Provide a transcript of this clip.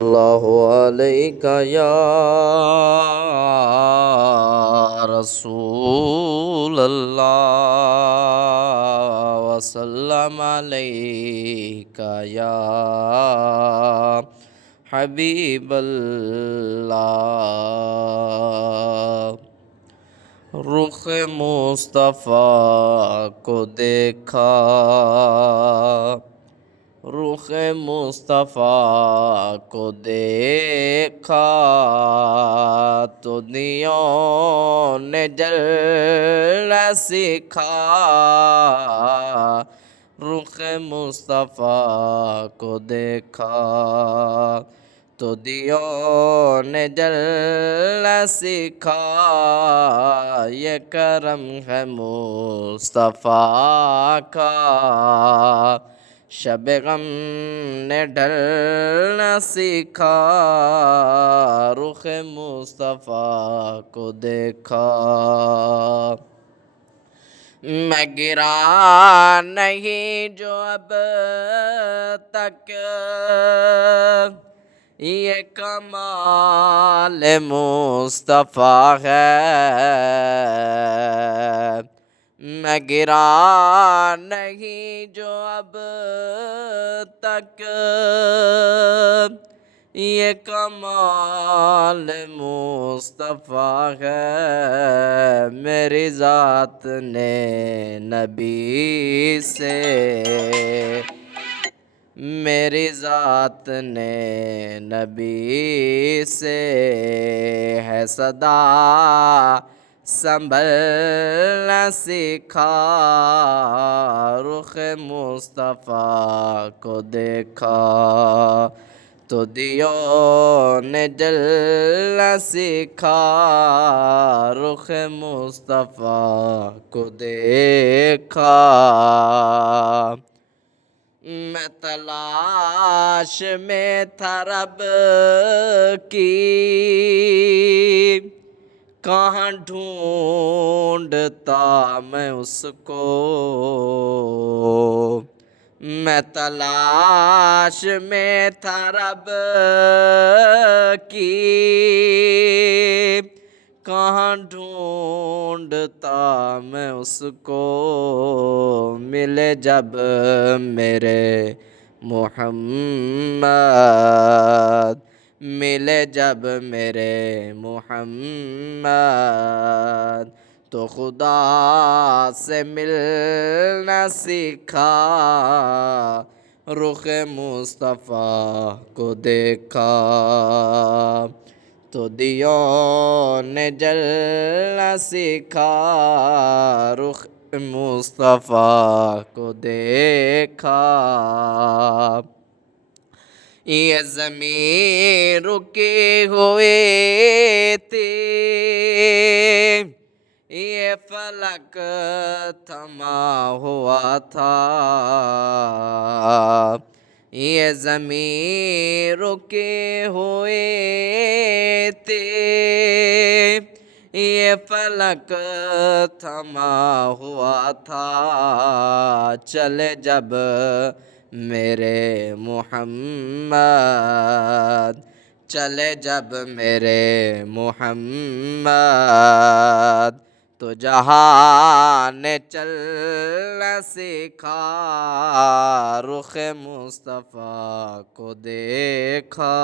اللہ علیکہ یا رسول اللہ وسلم علیکہ یا حبیب اللہ۔ رخ مصطفیٰ کو دیکھا، رخ مصطفیٰ کو دیکھا تو دیوں نے جلنا سکھا، رخ مصطفیٰ کو دیکھا تو دیوں نے جلنا سکھا، یہ کرم ہے مصطفیٰ کا، شب غم نے ڈھلنا سیکھا، رخ مصطفیٰ کو دیکھا۔ میں گرا نہیں جو اب تک یہ کمال مصطفیٰ ہے، میں گرا نہیں جو اب تک یہ کمال مصطفیٰ ہے، میری ذات نے نبی سے، میری ذات نے نبی سے ہے صدا سنبھلنا سیکھا، رخ مصطفیٰ کو دیکھا تو دیوں نے جلنا سیکھا، رخ مصطفیٰ کو دیکھا۔ میں تلاش میں تھا رب کی، کہاں ڈھونڈتا میں اس کو، میں تلاش میں تھا رب کی، کہاں ڈھونڈتا میں اس کو، ملے جب میرے محمد، ملے جب میرے محمد تو خدا سے ملنا سیکھا، رخ مصطفیٰ کو دیکھا تو دیوں نے جلنا سیکھا، رخ مصطفیٰ کو دیکھا۔ یہ زمین رکے ہوئے تھے، یہ فلک تھما ہوا تھا، یہ زمین رکے ہوئے تھے، یہ فلک تھما ہوا تھا، چلے جب میرے محمد، چلے جب میرے محمد تو جہاں نے چلنا سیکھا، رخ مصطفیٰ کو دیکھا۔